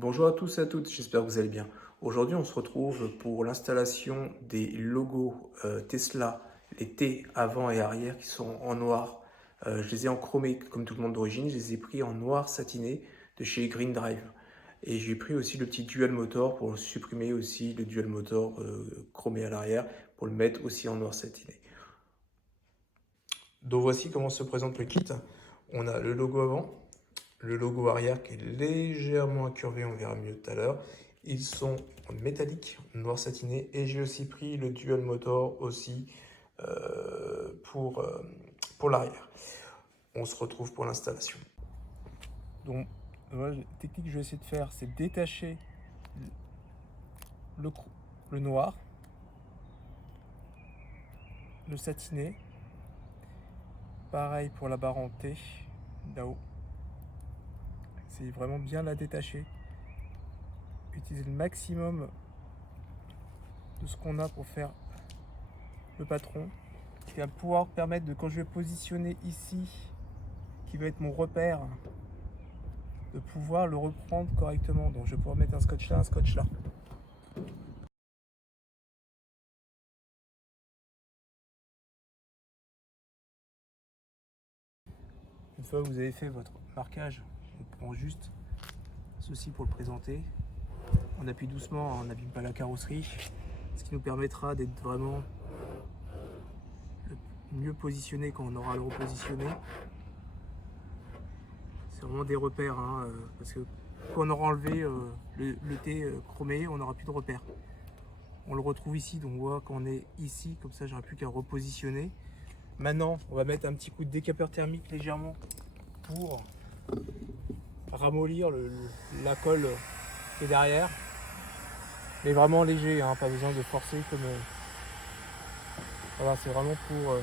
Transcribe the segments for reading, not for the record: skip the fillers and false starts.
Bonjour à tous et à toutes, j'espère que vous allez bien. Aujourd'hui, on se retrouve pour l'installation des logos Tesla, les T avant et arrière qui sont en noir. Je les ai en chromé comme tout le monde d'origine, je les ai pris en noir satiné de chez Green Drive. Et j'ai pris aussi le petit dual motor pour supprimer aussi le dual motor chromé à l'arrière pour le mettre aussi en noir satiné. Donc voici comment se présente le kit. On a le logo avant, le logo arrière qui est légèrement incurvé, on verra mieux tout à l'heure. Ils sont en métallique, noir satiné, et j'ai aussi pris le dual motor aussi pour l'arrière. On se retrouve pour l'installation. Donc, voilà, la technique que je vais essayer de faire, c'est détacher le, le noir, le satiné. Pareil pour la barre en T, là-haut. C'est vraiment bien la détacher. Utiliser le maximum de ce qu'on a pour faire le patron, qui va pouvoir permettre de, quand je vais positionner ici, qui va être mon repère, de pouvoir le reprendre correctement. Donc je vais pouvoir mettre un scotch là, un scotch là. Une fois que vous avez fait votre marquage, on prend juste ceci pour le présenter. On appuie doucement, on n'abîme pas la carrosserie, ce qui nous permettra d'être vraiment le mieux positionné quand on aura à le repositionner. C'est vraiment des repères, hein, parce que quand on aura enlevé le T chromé, on n'aura plus de repères. On le retrouve ici, donc on voit qu'on est ici, comme ça j'aurai plus qu'à repositionner. Maintenant, on va mettre un petit coup de décapeur thermique légèrement pour ramollir la colle qui est derrière. Mais vraiment léger, hein, pas besoin de forcer comme... Voilà, c'est vraiment pour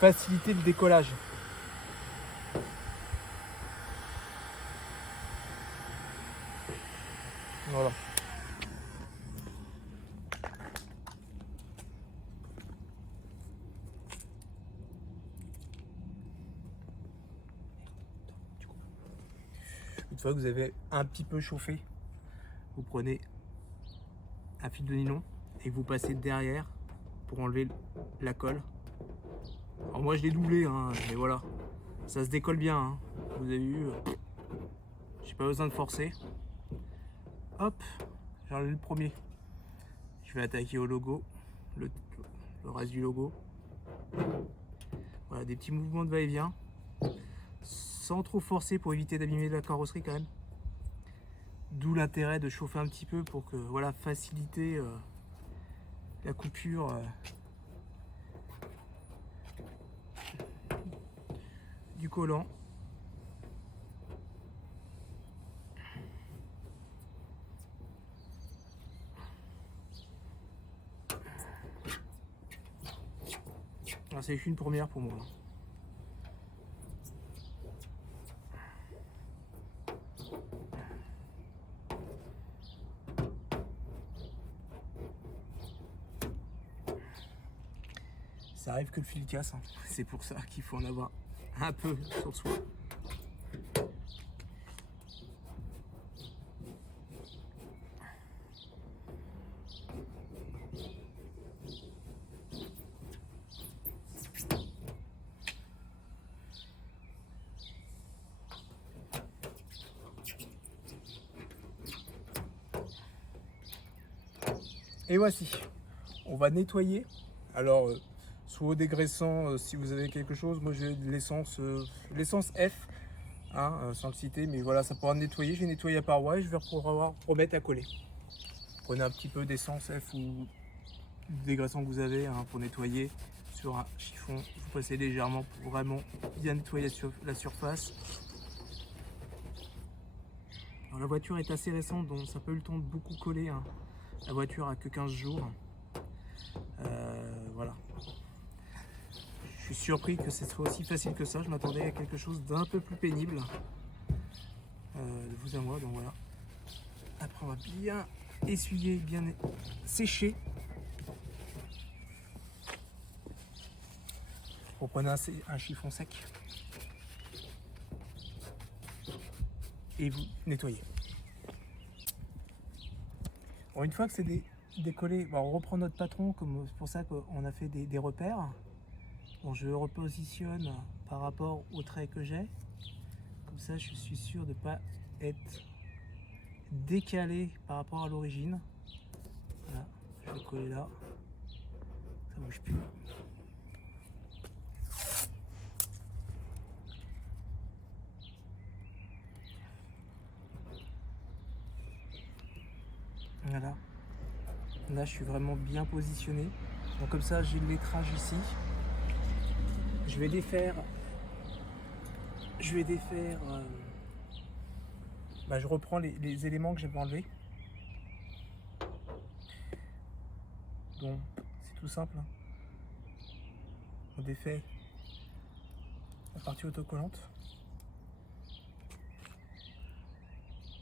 faciliter le décollage. Voilà. Une fois que vous avez un petit peu chauffé, vous prenez un fil de nylon et vous passez derrière pour enlever la colle. Alors moi je l'ai doublé, hein, mais voilà, ça se décolle bien, hein. Vous avez vu, j'ai pas besoin de forcer. Hop, j'ai enlevé le premier. Je vais attaquer au logo, le reste du logo. Voilà, des petits mouvements de va-et-vient, sans trop forcer pour éviter d'abîmer la carrosserie quand même. D'où l'intérêt de chauffer un petit peu pour que, voilà, faciliter la coupure du collant. C'est une première pour moi. Ça arrive que le fil casse, hein. C'est pour ça qu'il faut en avoir un peu sur soi. Et voici, on va nettoyer. Alors, sous eau dégraissant, si vous avez quelque chose, moi j'ai de l'essence F, hein, sans le citer, mais voilà, ça pourra nettoyer. J'ai nettoyé la paroi et je vais pouvoir remettre à coller. Prenez un petit peu d'essence F ou du dégraissant que vous avez, hein, pour nettoyer sur un chiffon. Vous passez légèrement pour vraiment bien nettoyer la surface. Alors, la voiture est assez récente, donc ça peut eu le temps de beaucoup coller, hein. La voiture a que 15 jours. Voilà. Je suis surpris que ce soit aussi facile que ça. Je m'attendais à quelque chose d'un peu plus pénible. De vous à moi, donc voilà. Après, on va bien essuyer, bien sécher. Vous prenez un chiffon sec et vous nettoyez. Bon, une fois que c'est décollé, bon, on reprend notre patron, c'est pour ça qu'on a fait des repères. Bon, je repositionne par rapport au trait que j'ai. Comme ça, je suis sûr de ne pas être décalé par rapport à l'origine. Voilà, je vais coller là. Ça bouge plus. Voilà. Là, je suis vraiment bien positionné. Donc comme ça, j'ai le lettrage ici. Je vais défaire. Je reprends les éléments que j'avais enlevés. Donc, c'est tout simple. Hein. On défait la partie autocollante.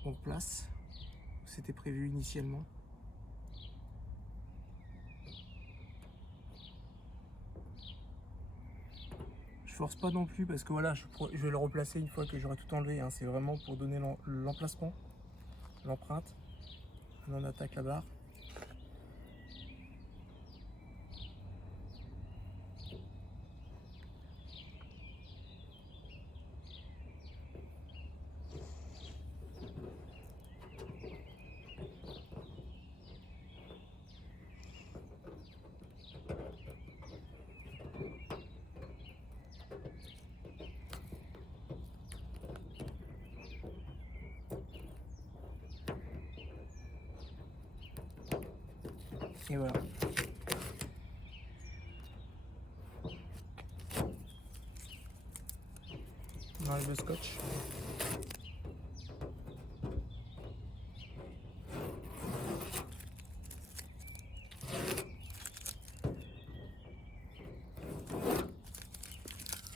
On place. C'était prévu initialement. Je force pas non plus parce que voilà, je vais le replacer une fois que j'aurai tout enlevé. Hein. C'est vraiment pour donner l'emplacement, l'empreinte. On attaque la barre. Et voilà. On enlève le scotch.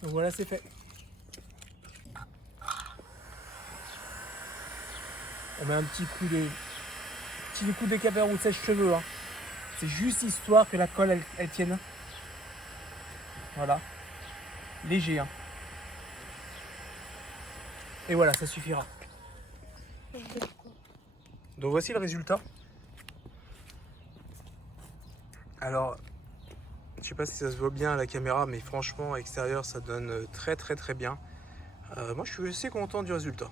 Donc voilà, c'est fait. On met un petit coup de décapeur ou de sèche-cheveux. Hein. C'est juste histoire que la colle elle tienne. Voilà. Léger. Hein. Et voilà, ça suffira. Donc voici le résultat. Alors, je sais pas si ça se voit bien à la caméra, mais franchement, à l'extérieur, ça donne très bien. Moi, je suis assez content du résultat.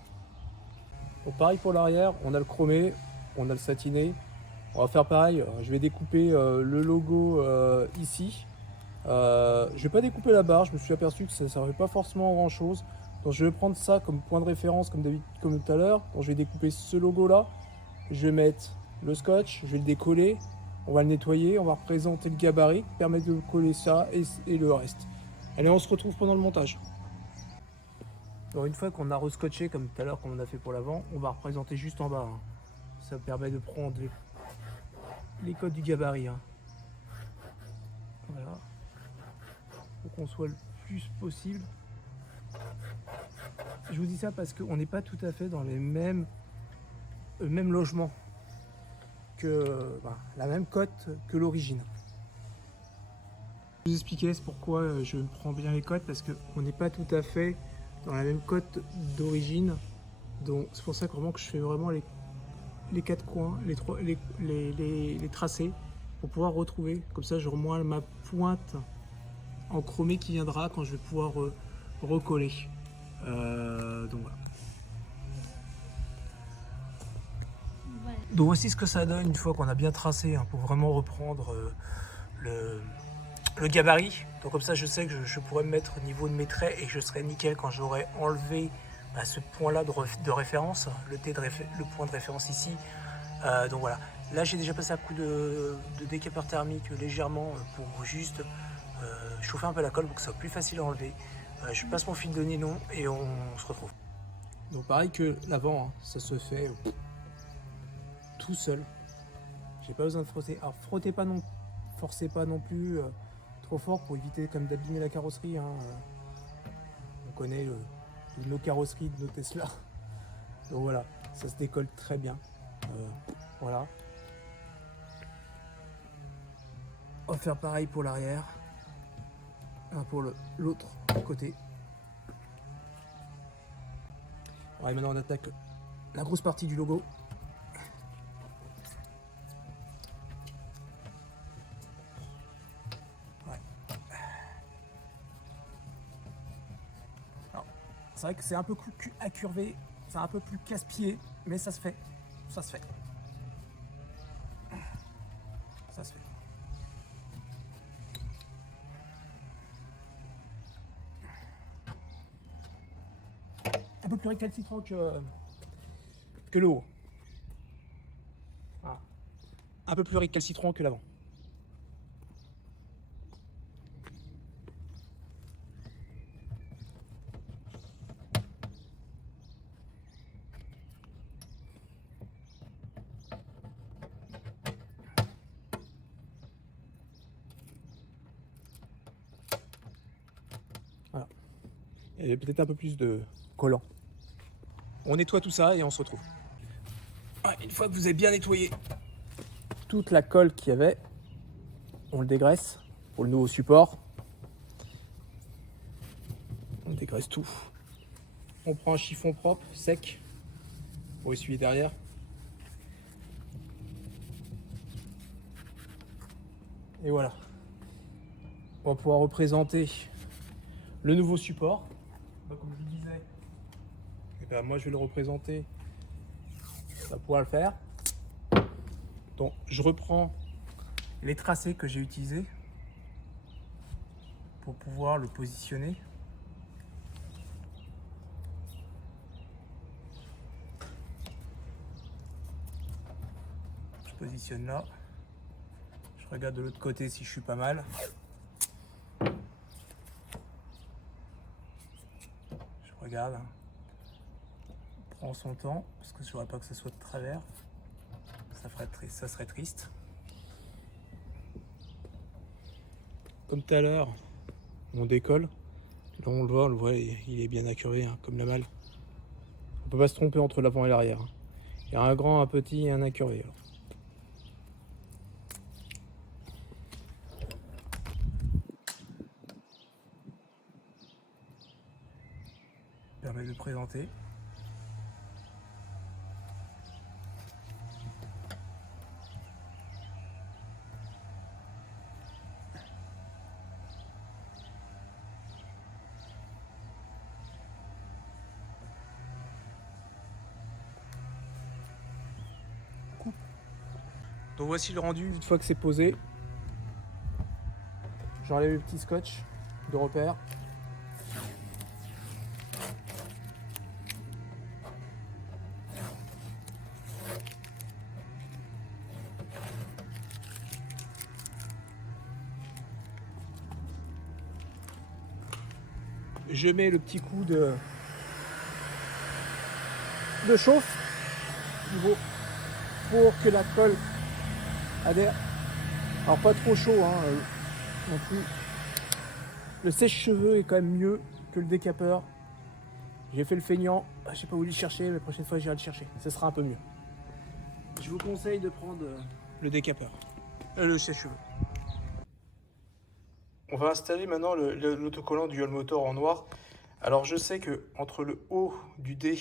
Bon, pareil pour l'arrière, on a le chromé, on a le satiné. On va faire pareil, je vais découper le logo ici. Je vais pas découper la barre, je me suis aperçu que ça ne servait pas forcément à grand chose. Donc je vais prendre ça comme point de référence comme tout à l'heure. Donc je vais découper ce logo là, je vais mettre le scotch, je vais le décoller, on va le nettoyer, on va représenter le gabarit, qui permet de coller ça et le reste. Allez, on se retrouve pendant le montage. Alors une fois qu'on a rescotché comme tout à l'heure comme on a fait pour l'avant, on va représenter juste en bas. Hein. Ça permet de prendre les codes du gabarit. Hein. Voilà. Pour qu'on soit le plus possible. Je vous dis ça parce qu'on n'est pas tout à fait dans les mêmes logements que la même cote que l'origine. Je vais vous expliquer pourquoi je prends bien les cotes parce qu'on n'est pas tout à fait dans la même cote d'origine. Donc c'est pour ça que je fais vraiment les quatre coins, les tracés pour pouvoir retrouver. Comme ça, j'aurai moins ma pointe en chromé qui viendra quand je vais pouvoir recoller. Donc voilà. Donc voici ce que ça donne une fois qu'on a bien tracé hein, pour vraiment reprendre le gabarit. Donc comme ça, je sais que je pourrais me mettre au niveau de mes traits et je serai nickel quand j'aurai enlevé ce point-là de référence, le point de référence ici. Donc voilà. Là, j'ai déjà passé un coup de décapeur thermique légèrement pour juste chauffer un peu la colle pour que ce soit plus facile à enlever. Je passe mon fil de nylon et on se retrouve. Donc pareil que l'avant, hein, ça se fait tout seul. J'ai pas besoin de frotter. Alors frottez pas non, forcez pas non plus trop fort pour éviter comme d'abîmer la carrosserie. Hein. On connaît nos carrosseries de nos Tesla. Donc voilà, ça se décolle très bien. Voilà. On va faire pareil pour l'arrière. Pour l'autre côté. Ouais, maintenant on attaque la grosse partie du logo. c'est vrai que c'est un peu incurvé, c'est un peu plus casse-pied, mais ça se fait. Ça se fait. Ça se fait. Un peu plus récalcitrant que le haut. Voilà. Un peu plus récalcitrant que l'avant. Voilà. Et peut-être un peu plus de collant. On nettoie tout ça et on se retrouve. Ouais, une fois que vous avez bien nettoyé toute la colle qu'il y avait, on le dégraisse pour le nouveau support. On dégraisse tout. On prend un chiffon propre, sec, pour essuyer derrière. Et voilà. On va pouvoir représenter le nouveau support. Donc, comme je vous disais, et ben moi je vais le représenter. Ça va pouvoir le faire. Donc je reprends les tracés que j'ai utilisés pour pouvoir le positionner. Je positionne là. Je regarde de l'autre côté si je suis pas mal. Je regarde. Prends son temps parce que je ne voudrais pas que ça soit de travers. Ça serait triste. Comme tout à l'heure, on décolle. Là on le voit, il est bien incurvé, hein, comme la malle. On peut pas se tromper entre l'avant et l'arrière. Hein. Il y a un grand, un petit et un incurvé. Alors. Permet de présenter. Donc voici le rendu une fois que c'est posé. J'enlève le petit scotch de repère. Je mets le petit coup de chauffe pour que la colle adhère. Alors pas trop chaud hein, non plus. Le sèche-cheveux est quand même mieux que le décapeur. J'ai fait le feignant, je sais pas où le chercher, mais la prochaine fois j'irai le chercher. Ce sera un peu mieux. Je vous conseille de prendre le décapeur, le sèche-cheveux. On va installer maintenant l'autocollant du Dual-Motor en noir. Alors je sais que entre le haut du dé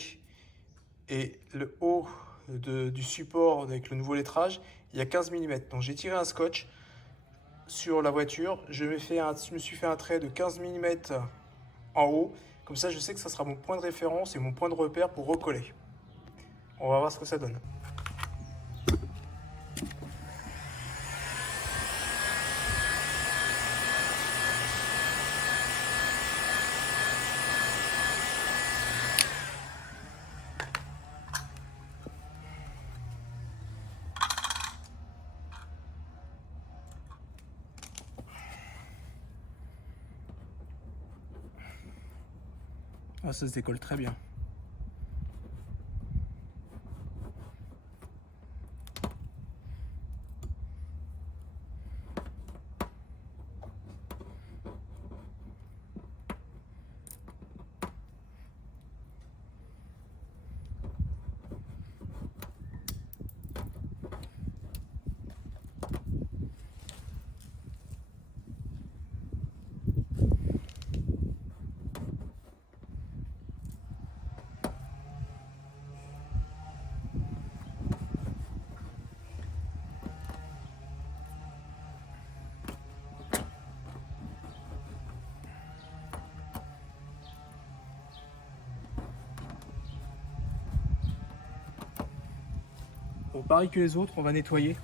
et le haut du support avec le nouveau lettrage, il y a 15 mm. Donc j'ai tiré un scotch sur la voiture. Je me suis fait un trait de 15 mm en haut. Comme ça, je sais que ça sera mon point de référence et mon point de repère pour recoller. On va voir ce que ça donne. Ah, ça se décolle très bien. Bon, pareil que les autres, on va nettoyer.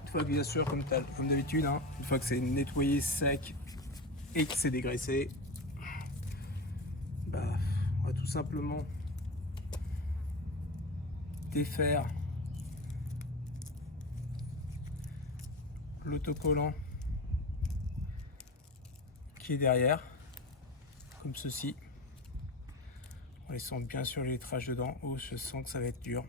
Une fois que bien sûr, comme d'habitude, hein, une fois que c'est nettoyé sec et que c'est dégraissé, bah, on va tout simplement défaire l'autocollant qui est derrière, comme ceci, en laissant bien sûr les lettrages dedans. Oh, je sens que ça va être dur.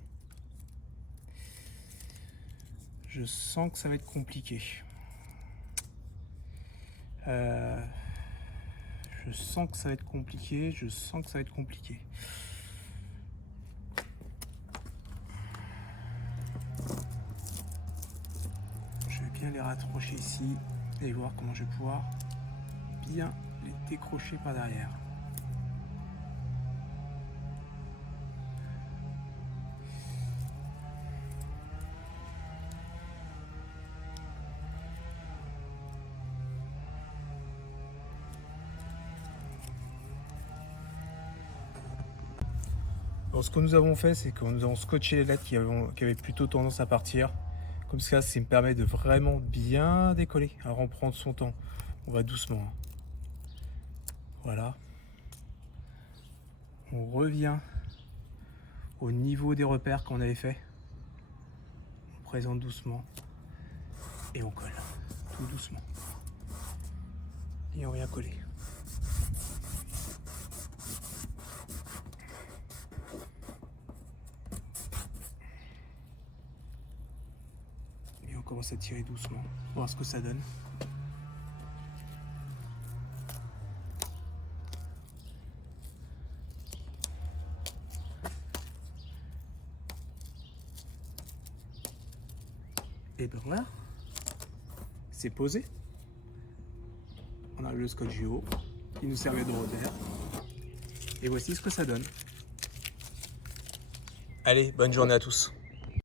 Je sens que ça va être compliqué. Je sens que ça va être compliqué. Je sens que ça va être compliqué. Je vais bien les raccrocher ici et voir comment je vais pouvoir bien les décrocher par derrière. Alors, ce que nous avons fait, c'est que nous avons scotché les lettres qui avaient plutôt tendance à partir. Comme ça me permet de vraiment bien décoller. Alors on prend son temps, on va doucement. Voilà. On revient au niveau des repères qu'on avait fait. On présente doucement et on colle, tout doucement. Et on vient coller. On commence à tirer doucement, voir ce que ça donne. Et ben voilà, c'est posé. On a le scotch géo qui nous servait de repère. Et voici ce que ça donne. Allez, bonne journée à tous.